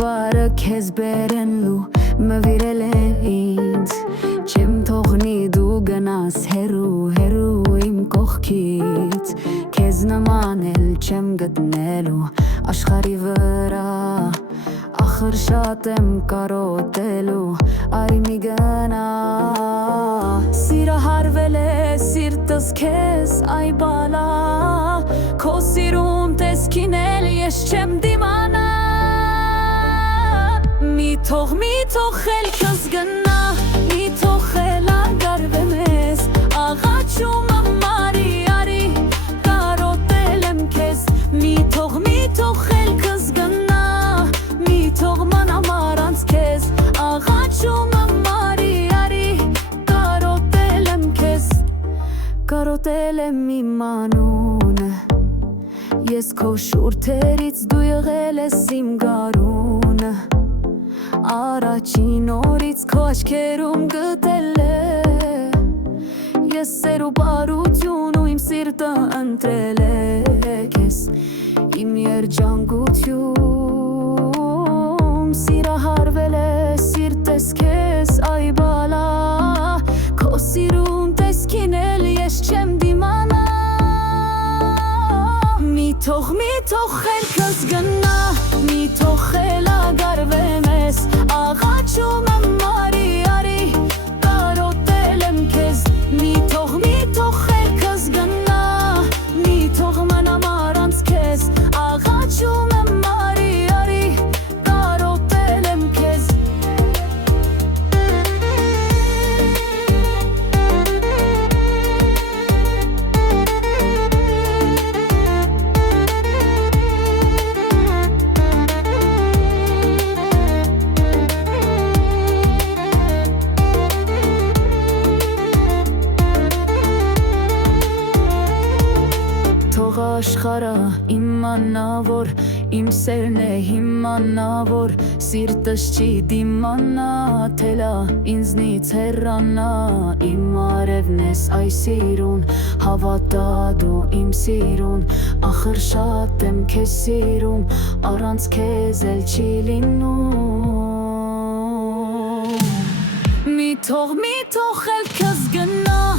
ճանապարհը քեզ բերելու մվիրել է ինձ Չեմ թողնի դու գնաս հեռու իմ կողքից Քեզ նման էլ չեմ գտնելու աշխարհի վրա Ախր շատ եմ կարոտելու արի մի գնա Սիրահարվել է սիրտս քեզ այ բալա Քո սիրուն տեսքին էլ ես չեմ դիմանա Մի թող խելքս գնա Մի թող խելագարվե մեզ Աղաչում ամարի արի Կարոտել եմ քեզ Մի թող խելքս գնա Մի թող մանամ առանց քեզ Աղաչում ամարի արի Կարոտել եմ քեզ Կարոտել եմ իմ անունը Ես քո շուրթերից դու եղել ես իմ գարունը Առաջին օրից քո աչքերում գտել է Ես սեր ու բարություն ու իմ սիրտը ընտրել է Քեզ իմ երջանկություն Սիրահարվել է սիրտս քեզ այ բալա Քո սիրուն տեսքին էլ ես չեմ դիմանա Մի թող խելքս գնա Մի թող խելագարվե մեզ Աղաչում ամարի արի Կարոտել եմ քեզ Մի թող խելքս գնա Մի թող մանամ առանց քեզ Աղաչում ամարի արի Կարոտել եմ քեզ Աշխարհը իմանա որ իմ սերն է հիմանա որ սիրտս չի դիմանա թելա ինձնից հեռանա իմ արևն ես այ սիրուն հավատա դու իմ սիրուն ախր շատ եմ քեզ սիրում առանց քեզ էլ չի լինում Մի թող խելքս գնա